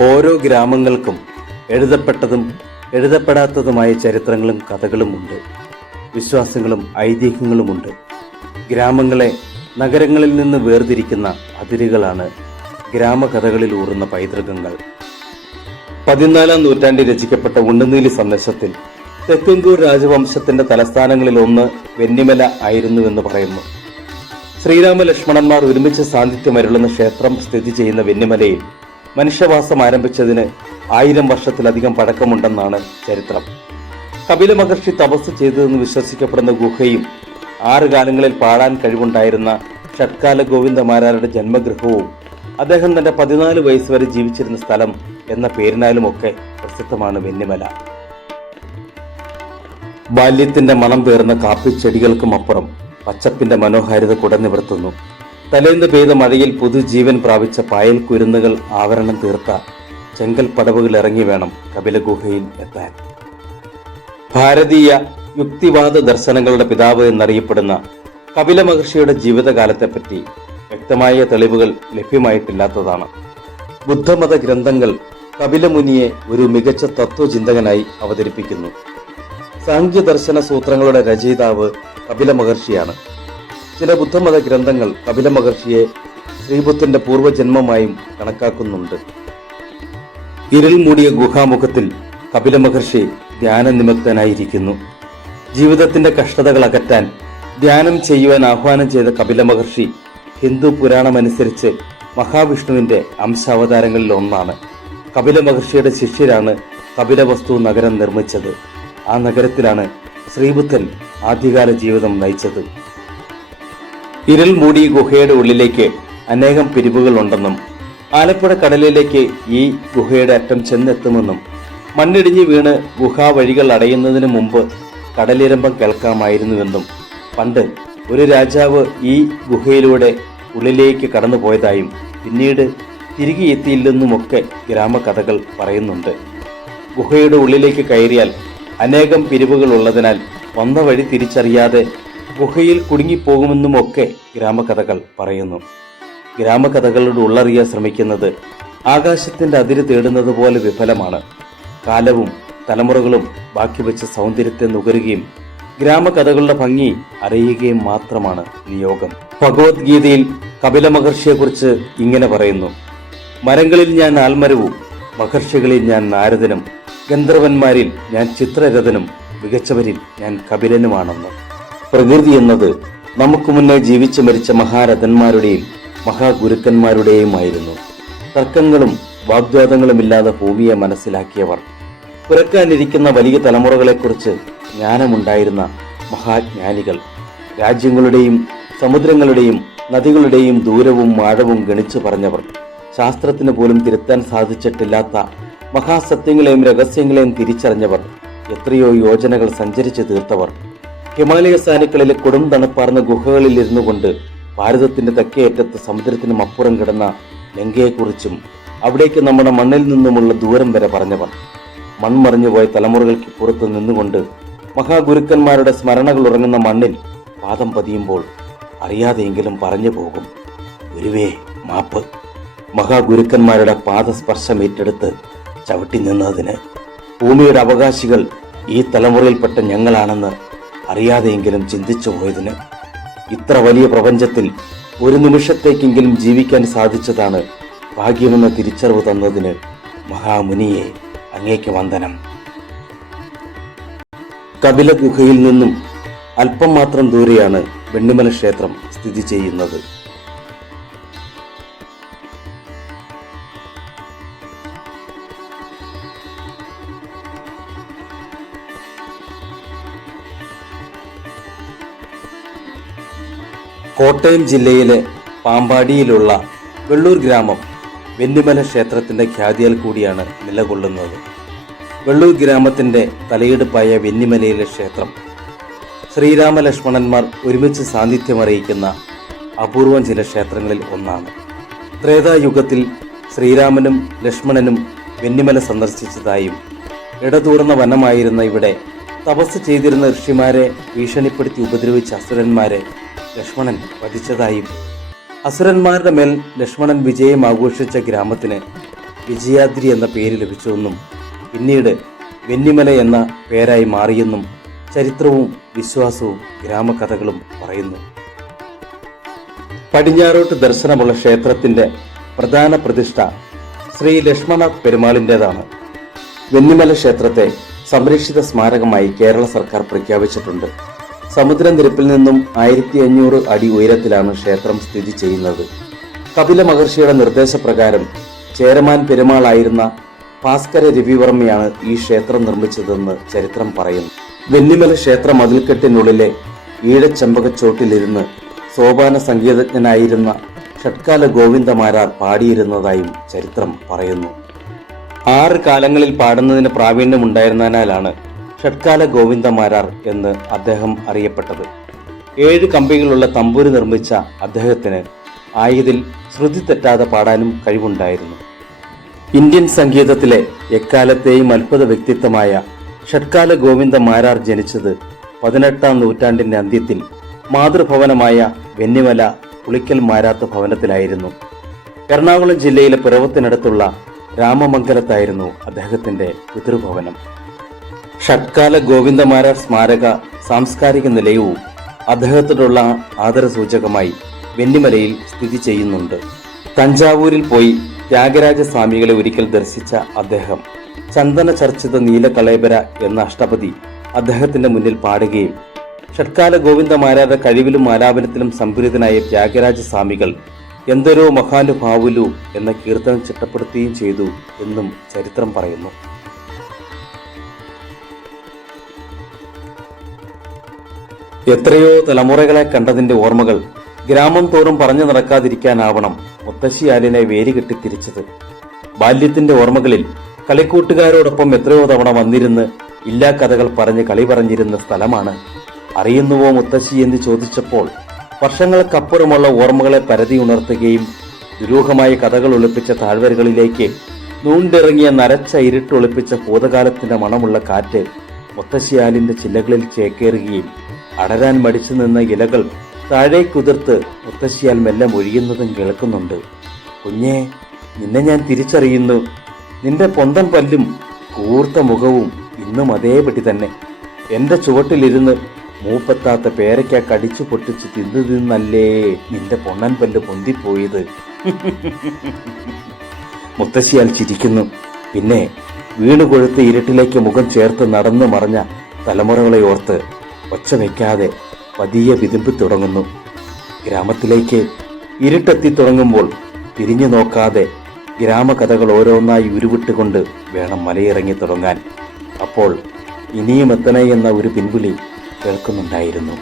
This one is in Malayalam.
ഓരോ ഗ്രാമങ്ങൾക്കും എഴുതപ്പെട്ടതും എഴുതപ്പെടാത്തതുമായ ചരിത്രങ്ങളും കഥകളുമുണ്ട്. വിശ്വാസങ്ങളും ഐതിഹ്യങ്ങളുമുണ്ട്. ഗ്രാമങ്ങളെ നഗരങ്ങളിൽ നിന്ന് വേർതിരിക്കുന്ന അതിരുകളാണ് ഗ്രാമകഥകളിൽ ഊറുന്ന പൈതൃകങ്ങൾ. പതിനാലാം നൂറ്റാണ്ടിൽ രചിക്കപ്പെട്ട ഉണ്ണുനീലി സന്ദേശത്തിൽ തെക്കുംകൂർ രാജവംശത്തിന്റെ തലസ്ഥാനങ്ങളിൽ ഒന്ന് വെന്നിമല ആയിരുന്നുവെന്ന് പറയുന്നു. ശ്രീരാമ ലക്ഷ്മണന്മാർ ഒരുമിച്ച് സാന്നിധ്യമരുളുന്ന ക്ഷേത്രം സ്ഥിതി ചെയ്യുന്ന വെന്നിമലയിൽ മനുഷ്യവാസം ആരംഭിച്ചതിന് ആയിരം വർഷത്തിലധികം പഴക്കമുണ്ടെന്നാണ് ചരിത്രം. കപില മഹർഷി തപസ് ചെയ്തതെന്ന് വിശ്വസിക്കപ്പെടുന്ന ഗുഹയും ആറ് കാലങ്ങളിൽ പാടാൻ കഴിവുണ്ടായിരുന്ന ഷട്കാല ഗോവിന്ദമാരാരുടെ ജന്മഗൃഹവും അദ്ദേഹം തന്റെ പതിനാല് വയസ്സ് വരെ ജീവിച്ചിരുന്ന സ്ഥലം എന്ന പേരിനാലുമൊക്കെ പ്രസിദ്ധമാണ് വെന്നിമല. ബാല്യത്തിന്റെ മണം പേർന്ന കാപ്പിച്ചെടികൾക്കും അപ്പുറം പച്ചപ്പിന്റെ മനോഹാരിത കുടനിവർത്തുന്നു തലേന്ന് പെയ്ത മഴയിൽ പുതുജീവൻ പ്രാപിച്ച പായൽ കുരുന്നുകൾ ആവരണം തീർത്ത ചെങ്കൽ പടവുകൾ ഇറങ്ങി വേണം കപിലഗുഹയിൽ എത്താൻ. ഭാരതീയ യുക്തിവാദ ദർശനങ്ങളുടെ പിതാവ് എന്നറിയപ്പെടുന്ന കപില മഹർഷിയുടെ ജീവിതകാലത്തെപ്പറ്റി വ്യക്തമായ തെളിവുകൾ ലഭ്യമായിട്ടില്ലാത്തതാണ്. ബുദ്ധമത ഗ്രന്ഥങ്ങൾ കപിലമുനിയെ ഒരു മികച്ച തത്വചിന്തകനായി അവതരിപ്പിക്കുന്നു. സാങ്ഖ്യദർശന സൂത്രങ്ങളുടെ രചയിതാവ് കപില മഹർഷിയാണ്. ചില ബുദ്ധമത ഗ്രന്ഥങ്ങൾ കപില മഹർഷിയെ ശ്രീബുദ്ധന്റെ പൂർവജന്മമായും കണക്കാക്കുന്നുണ്ട്. ഇരുൾ മൂടിയ ഗുഹാമുഖത്തിൽ കപില മഹർഷി ധ്യാനനിമഗ്നനായിരിക്കുന്നു ജീവിതത്തിന്റെ കഷ്ടതകൾ അകറ്റാൻ ധ്യാനം ചെയ്യുവാൻ ആഹ്വാനം ചെയ്ത കപില മഹർഷി ഹിന്ദു പുരാണമനുസരിച്ച് മഹാവിഷ്ണുവിന്റെ അംശാവതാരങ്ങളിൽ ഒന്നാണ്. കപില മഹർഷിയുടെ ശിഷ്യരാണ് കപിലവസ്തു നഗരം നിർമ്മിച്ചത്. ആ നഗരത്തിലാണ് ശ്രീബുദ്ധൻ ആദ്യകാല ജീവിതം നയിച്ചത്. ഇരുൾ മൂടി ഗുഹയുടെ ഉള്ളിലേക്ക് അനേകം പിരിവുകൾ ഉണ്ടെന്നും ആലപ്പുഴ കടലിലേക്ക് ഈ ഗുഹയുടെ അറ്റം ചെന്നെത്തുമെന്നും മണ്ണിടിഞ്ഞ് വീണ് ഗുഹാ വഴികൾ അടയുന്നതിന് മുമ്പ് കടലിരമ്പം കേൾക്കാമായിരുന്നുവെന്നും പണ്ട് ഒരു രാജാവ് ഈ ഗുഹയിലൂടെ ഉള്ളിലേക്ക് കടന്നുപോയതായും പിന്നീട് തിരികെ എത്തിയില്ലെന്നുമൊക്കെ ഗ്രാമകഥകൾ പറയുന്നുണ്ട്. ഗുഹയുടെ ഉള്ളിലേക്ക് കയറിയാൽ അനേകം പിരിവുകൾ ഉള്ളതിനാൽ വന്ന വഴി തിരിച്ചറിയാതെ ഗുഹയിൽ കുടുങ്ങിപ്പോകുമെന്നുമൊക്കെ ഗ്രാമകഥകൾ പറയുന്നു. ഗ്രാമകഥകളുടെ ഉള്ളറിയാൻ ശ്രമിക്കുന്നത് ആകാശത്തിന്റെ അതിര് തേടുന്നത് പോലെ വിഫലമാണ്. കാലവും തലമുറകളും ബാക്കി വെച്ച സൗന്ദര്യത്തെ നുകരുകയും ഗ്രാമകഥകളുടെ ഭംഗി അറിയുകയും മാത്രമാണ് നിയോഗം ഭഗവത്ഗീതയിൽ കപില മഹർഷിയെക്കുറിച്ച് ഇങ്ങനെ പറയുന്നു. മരങ്ങളിൽ ഞാൻ ആൽമരവും മഹർഷികളിൽ ഞാൻ നാരദനും ഗന്ധർവന്മാരിൽ ഞാൻ ചിത്രരഥനും മികച്ചവരിൽ ഞാൻ കപിലനുമാണെന്ന്. പ്രകൃതി എന്നത് നമുക്ക് മുന്നേ ജീവിച്ചു മരിച്ച മഹാരഥന്മാരുടെയും മഹാഗുരുക്കന്മാരുടെയുമായിരുന്നു. തർക്കങ്ങളും വാഗ്വാദങ്ങളുമില്ലാതെ ഭൂമിയെ മനസ്സിലാക്കിയവർ പിറക്കാനിരിക്കുന്ന വലിയ തലമുറകളെക്കുറിച്ച് ജ്ഞാനമുണ്ടായിരുന്ന മഹാജ്ഞാനികൾ. രാജ്യങ്ങളുടെയും സമുദ്രങ്ങളുടെയും നദികളുടെയും ദൂരവും ആഴവും ഗണിച്ചു പറഞ്ഞവർ. ശാസ്ത്രത്തിന് പോലും തിരുത്താൻ സാധിച്ചിട്ടില്ലാത്ത മഹാസത്യങ്ങളെയും രഹസ്യങ്ങളെയും തിരിച്ചറിഞ്ഞവർ. എത്രയോ യോജനകൾ സഞ്ചരിച്ചു തീർത്തവർ. ഹിമാലയ സാനുക്കളിലെ കൊടും തണുപ്പാർന്ന ഗുഹകളിൽ ഇരുന്നു കൊണ്ട് ഭാരതത്തിന്റെ തെക്കേയറ്റത്ത് സമുദ്രത്തിനും അപ്പുറം കിടന്ന ലങ്കയെക്കുറിച്ചും അവിടേക്ക് നമ്മുടെ മണ്ണിൽ നിന്നുമുള്ള ദൂരം വരെ പറഞ്ഞവർ. മൺമറിഞ്ഞുപോയ തലമുറകൾക്ക് പുറത്ത് നിന്നുകൊണ്ട് മഹാഗുരുക്കന്മാരുടെ സ്മരണകൾ ഉറങ്ങുന്ന മണ്ണിൽ പാദം പതിയുമ്പോൾ അറിയാതെയെങ്കിലും പറഞ്ഞു പോകും. ഗുരുവേ മാപ്പ്. മഹാഗുരുക്കന്മാരുടെ പാദസ്പർശം ഏറ്റെടുത്ത് ചവിട്ടി നിന്നതിന് ഭൂമിയുടെ അവകാശികൾ ഈ തലമുറയിൽപ്പെട്ട ഞങ്ങളാണെന്ന് അറിയാതെയെങ്കിലും ചിന്തിച്ചു പോയതിന് ഇത്ര വലിയ പ്രപഞ്ചത്തിൽ ഒരു നിമിഷത്തേക്കെങ്കിലും ജീവിക്കാൻ സാധിച്ചതാണ് ഭാഗ്യമെന്ന തിരിച്ചറിവ് തന്നതിന് മഹാമുനിയെ അങ്ങേക്ക് വന്ദനം. കപില ഗുഹയിൽ നിന്നും അല്പം മാത്രം ദൂരെയാണ് വെണ്ണിമല ക്ഷേത്രം സ്ഥിതി ചെയ്യുന്നത്. കോട്ടയം ജില്ലയിലെ പാമ്പാടിയിലുള്ള വെള്ളൂർ ഗ്രാമം വെന്നിമല ക്ഷേത്രത്തിന്റെ ഖ്യാതിയാൽ കൂടിയാണ് നിലകൊള്ളുന്നത്. വെള്ളൂർ ഗ്രാമത്തിന്റെ തലയെടുപ്പായ വെന്നിമലയിലെ ക്ഷേത്രം ശ്രീരാമലക്ഷ്മണന്മാർ ഒരുമിച്ച് സാന്നിധ്യമറിയിക്കുന്ന അപൂർവം ചില ക്ഷേത്രങ്ങളിൽ ഒന്നാണ്. ത്രേതായുഗത്തിൽ ശ്രീരാമനും ലക്ഷ്മണനും വെന്നിമല സന്ദർശിച്ചതായും ഇടതൂർന്ന വനമായിരുന്ന ഇവിടെ തപസ് ചെയ്തിരുന്ന ഋഷിമാരെ ഭീഷണിപ്പെടുത്തി ഉപദ്രവിച്ച അസുരന്മാരെ ലക്ഷ്മണൻ വധിച്ചതായും. അസുരന്മാരുടെ മേൽ ലക്ഷ്മണൻ വിജയം ആഘോഷിച്ച ഗ്രാമത്തിന് വിജയാദ്രി എന്ന പേര് ലഭിച്ചുവെന്നും പിന്നീട് വെന്നിമല എന്ന പേരായി മാറിയെന്നും ചരിത്രവും വിശ്വാസവും ഗ്രാമകഥകളും പറയുന്നു. പടിഞ്ഞാറോട്ട് ദർശനമുള്ള ക്ഷേത്രത്തിന്റെ പ്രധാന പ്രതിഷ്ഠ ശ്രീ ലക്ഷ്മണ പെരുമാളിന്റെതാണ് വെന്നിമല ക്ഷേത്രത്തെ സംരക്ഷിത സ്മാരകമായി കേരള സർക്കാർ പ്രഖ്യാപിച്ചിട്ടുണ്ട്. സമുദ്രനിരപ്പിൽ നിന്നും ആയിരത്തി അഞ്ഞൂറ് അടി ഉയരത്തിലാണ് ക്ഷേത്രം സ്ഥിതി ചെയ്യുന്നത്. കപില മഹർഷിയുടെ നിർദ്ദേശപ്രകാരം ചേരമാൻ പെരുമാളായിരുന്ന ഭാസ്കര രവിവർമ്മയാണ് ഈ ക്ഷേത്രം നിർമ്മിച്ചതെന്ന് ചരിത്രം പറയുന്നു. വെന്നിമല ക്ഷേത്ര മതിൽക്കെട്ടിനുള്ളിലെ ഈഴച്ചമ്പകച്ചോട്ടിലിരുന്ന് സോപാന സംഗീതജ്ഞനായിരുന്ന ഷട്കാല ഗോവിന്ദമാരാർ പാടിയിരുന്നതായും ചരിത്രം പറയുന്നു. ആറ് കാലങ്ങളിൽ പാടുന്നതിന് പ്രാവീണ്യമുണ്ടായിരുന്നതിനാലാണ് ഷട്കാല ഗോവിന്ദമാരാർ എന്ന് അദ്ദേഹം അറിയപ്പെട്ടത്. ഏഴ് കമ്പികളുള്ള തമ്പൂര് നിർമ്മിച്ച അദ്ദേഹത്തിന് ആയതിൽ ശ്രുതി തെറ്റാതെ പാടാനും കഴിവുണ്ടായിരുന്നു. ഇന്ത്യൻ സംഗീതത്തിലെ എക്കാലത്തെയും അത്ഭുത വ്യക്തിത്വമായ ഷഡ്കാല ഗോവിന്ദ മാരാർ ജനിച്ചത് പതിനെട്ടാം നൂറ്റാണ്ടിന്റെ അന്ത്യത്തിൽ മാതൃഭവനമായ വെന്നിമല പുളിക്കൽ മാരാത്ത ഭവനത്തിലായിരുന്നു. എറണാകുളം ജില്ലയിലെ പിറവത്തിനടുത്തുള്ള രാമമംഗലത്തായിരുന്നു അദ്ദേഹത്തിന്റെ പിതൃഭവനം. ഷട്കാല ഗോവിന്ദമാരാർ സ്മാരക സാംസ്കാരിക നിലയവും അദ്ദേഹത്തോടുള്ള ആദരസൂചകമായി വെന്നിമലയിൽ സ്ഥിതി ചെയ്യുന്നുണ്ട്. തഞ്ചാവൂരിൽ പോയി ത്യാഗരാജ സ്വാമികളെ ഒരിക്കൽ ദർശിച്ച അദ്ദേഹം ചന്ദന ചർച്ചിത നീലകളേബര എന്ന അഷ്ടപതി അദ്ദേഹത്തിന്റെ മുന്നിൽ പാടുകയും ഷട്കാല ഗോവിന്ദമാരാരുടെ കഴിവിലും ആലാപനത്തിലും സംപുരിതനായ ത്യാഗരാജ സ്വാമികൾ എന്തൊരോ മഹാനുഭാവുലു എന്ന കീർത്തനം ചിട്ടപ്പെടുത്തുകയും ചെയ്തു എന്നും ചരിത്രം പറയുന്നു. എത്രയോ തലമുറകളെ കണ്ടതിന്റെ ഓർമ്മകൾ ഗ്രാമം തോറും പറഞ്ഞു നടക്കാതിരിക്കാനാവണം മുത്തശ്ശിയാലിനെ വേരുകെട്ടി തിരിച്ചത്. ബാല്യത്തിന്റെ ഓർമ്മകളിൽ കളിക്കൂട്ടുകാരോടൊപ്പം എത്രയോ തവണ വന്നിരുന്ന് ഇല്ലാ കഥകൾ പറഞ്ഞ് കളി പറഞ്ഞിരുന്ന സ്ഥലമാണ്. അറിയുന്നുവോ മുത്തശ്ശി എന്ന് ചോദിച്ചപ്പോൾ വർഷങ്ങൾക്കപ്പുറമുള്ള ഓർമ്മകളെ പരതി ഉണർത്തുകയും ദുരൂഹമായ കഥകൾ ഒളിപ്പിച്ച താഴ്വരകളിലേക്ക് നൂണ്ടിറങ്ങിയ നരച്ച ഇരുട്ടൊളിപ്പിച്ച ഭൂതകാലത്തിന്റെ മണമുള്ള കാറ്റ് മുത്തശ്ശിയാലിന്റെ ചില്ലകളിൽ ചേക്കേറുകയും അടരാൻ മടിച്ചു നിന്ന ഇലകൾ താഴേക്കുതിർത്ത് മുത്തശ്ശിയാൽ മെല്ലെ ഒഴിയുന്നതും കേൾക്കുന്നുണ്ട്. കുഞ്ഞേ നിന്നെ ഞാൻ തിരിച്ചറിയുന്നു. നിന്റെ പൊന്തൻ പല്ലും കൂർത്ത മുഖവും ഇന്നും അതേപടി തന്നെ. എന്റെ ചുവട്ടിലിരുന്ന് മൂപ്പത്താത്ത പേരയ്ക്ക കടിച്ചു പൊട്ടിച്ച് തിന്നു തിന്നല്ലേ നിന്റെ പൊണ്ണൻ പല്ല് പൊന്തിപ്പോയത്? മുത്തശ്ശിയാൽ ചിരിക്കുന്നു. പിന്നെ വീണു കൊഴുത്ത് ഇരുട്ടിലേക്ക് മുഖം ചേർത്ത് നടന്നു മറഞ്ഞ തലമുറകളെ ഓർത്ത് ഒച്ച വയ്ക്കാതെ പതിയെ വിതുമ്പി തുടങ്ങുന്നു. ഗ്രാമത്തിലേക്ക് ഇരുട്ടെത്തി തുടങ്ങുമ്പോൾ തിരിഞ്ഞു നോക്കാതെ ഗ്രാമകഥകൾ ഓരോന്നായി ഉരുവിട്ടുകൊണ്ട് വേണം മലയിറങ്ങി തുടങ്ങാൻ. അപ്പോൾ ഇനിയും എത്തണേ എന്ന ഒരു പിൻവിളി കേൾക്കുന്നുണ്ടായിരുന്നു.